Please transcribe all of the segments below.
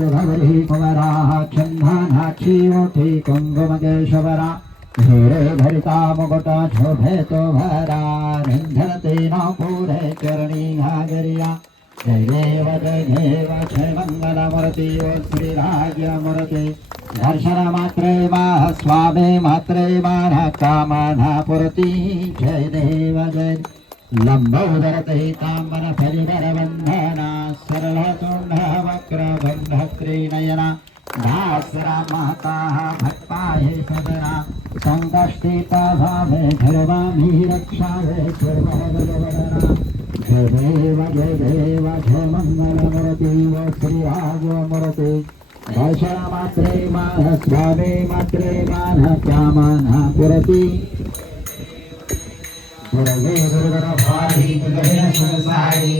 भवरी कुमरा चंदनाची ओठी कुंकुमकेशवरा धीरे धरिता मुकुट शोभेतो भरा रंधनते न पुरे चरणी घागरिया जय देव जय मंगलमूर्ति ओ श्रीराज्यमूर्ति दर्शन मात्रे माह स्वामी मात्रे मानः कामना पुरती जय देव जय लंबोदरते तांबन फलिवर बंधना सरलतुंड वक्रबंध त्रिनयना दासरा माता भक्ताये सदना संकष्टित भावे धर्वामी रक्षावे सर्वभगवदना जय देव जय मंगलमूर्ति व श्रीराजमूर्ति दर्शन मात्रे मानः स्वामी मात्रे मानः कामना पुरती गुरवे गुरुगुरभारी गुरुगुण सुरसारी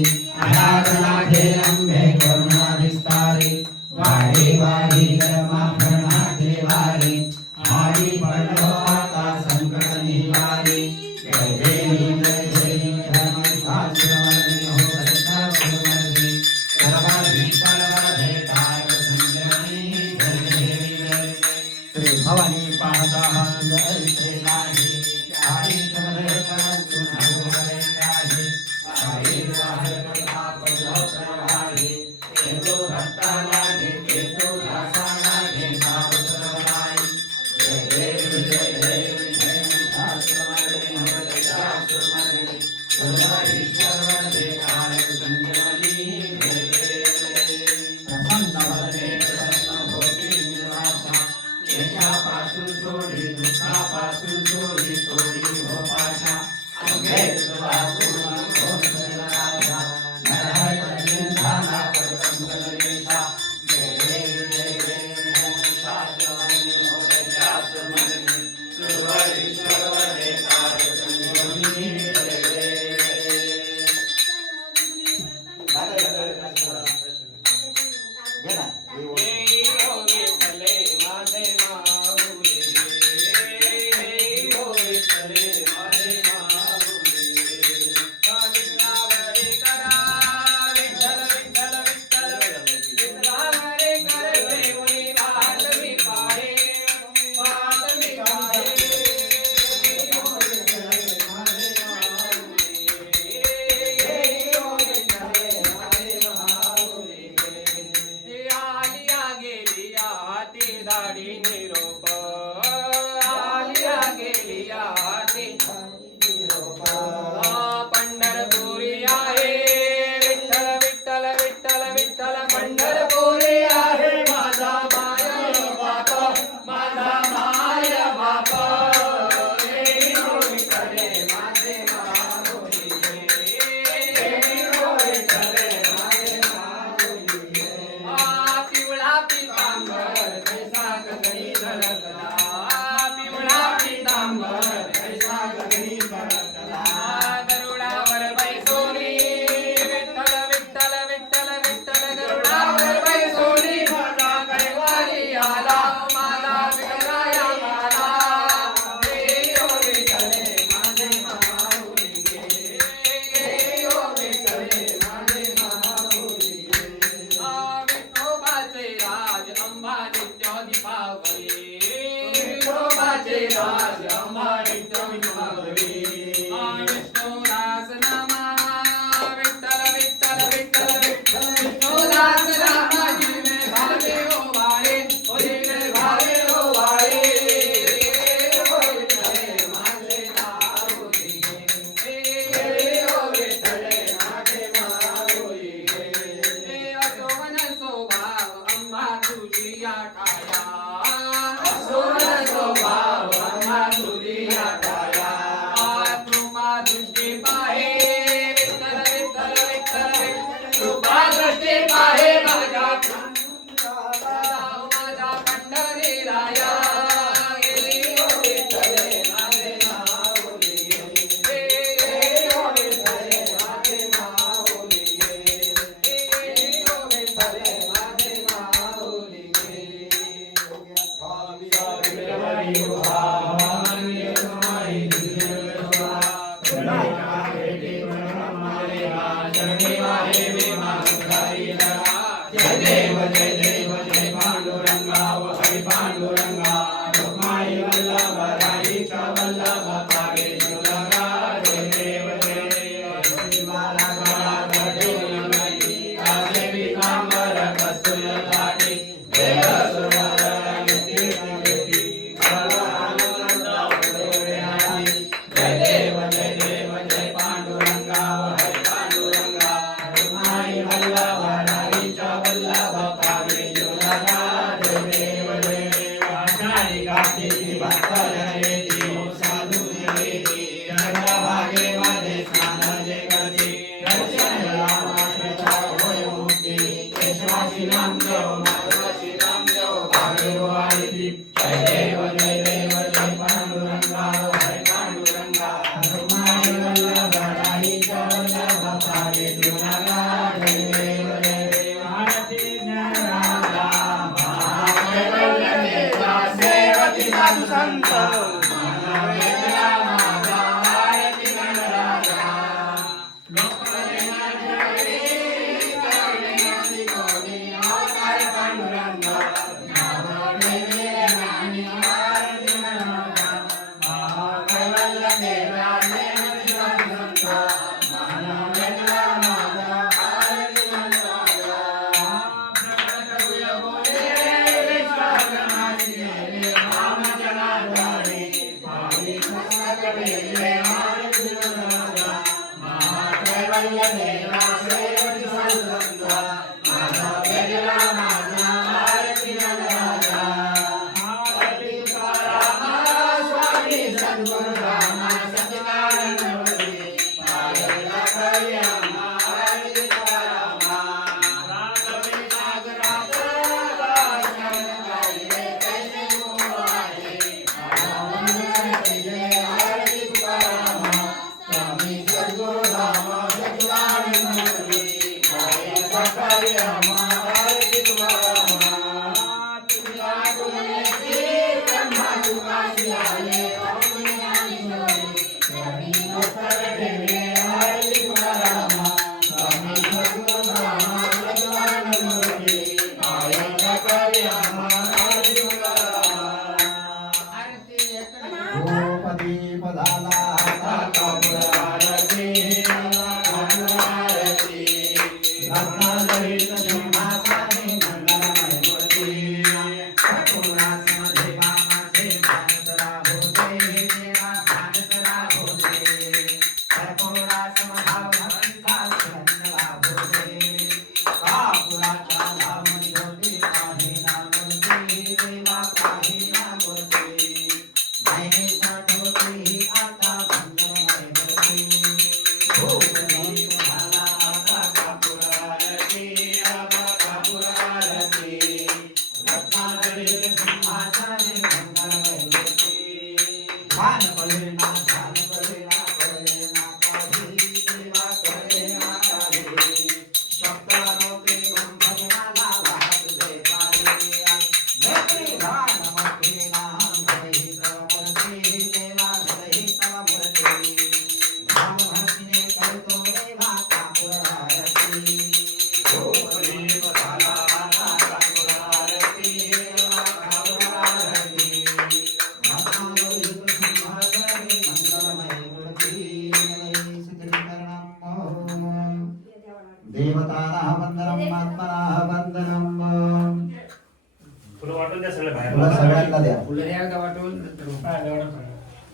आराधना खेलंबे करुणा विस्तारी वारी वारी धर्मा भरणा केवारी आरी पड़ो आता संकट निवारी जय देवी धर्म शास्त्रमणि हो दर्शना गुरुमणि सर्वाधि परवधे कार संजनी जय देवी जय श्री भवानी पादा जय श्री लाही हरि चंद्र परंतु नगुरे जाहि हरि वाहन प्रताप जो प्रवाहि केतु भक्ता लागे केतु दासा लागे भाव सर्वनाई जय देव जय शास्त्रमणि हो शास्त्रमणि सर्व ईश्वर वंदे कारक संजमणि जय देव प्रसन्न वदने प्रसन्न होती निवासा देशापासून सोडी दुःखापासून सोडी तोडी हो पाशा अंगे वासून हो राजा नरहर निंदाना परसंगलेशा जय देव शास्त्रमणि हो शास्त्रमणि सर्व ईश्वर वंदे कारक संजमणि जय देव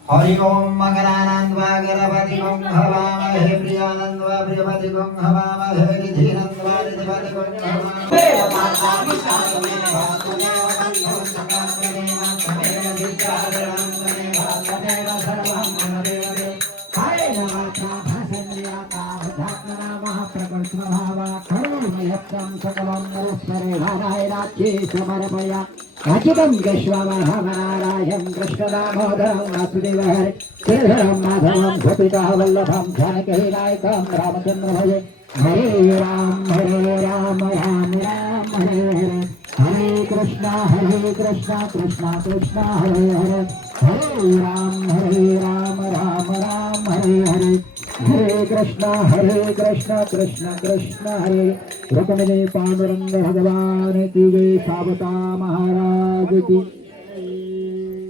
हरि ओम मंगलानंदवा गणपति ओम हवामहे प्रियानंदवा प्रियपति ओम हवामहे रिधिनंदवा रिधिपति ओम हवामहे माता पिता तुम्हें भातुमेव बंधु सकात्मनेव तमेव विद्याधरं तमेव तमेव सर्वं मनदेवते हरे नमः भासन्याता भजात्मना महाप्रकटस्वभावा करुणमयत्वं सकलं मुरुस्तरे नारायणाख्ये समर्पया अच्युतं विश्वमहामनारायं कृष्णदामोदरं वासुदेवहरे श्रीधरं माधवं गोपिकाः वल्लभं जानकीनायकं रामचन्द्र भजे हरे राम राम राम हरे हरे हरे कृष्णा कृष्णा कृष्णा हरे हरे हरे राम राम राम हरे हरे हरे कृष्णा कृष्णा कृष्णा हरे रुक्मिणी पांडुरंग भगवान की जय सावता महाराज की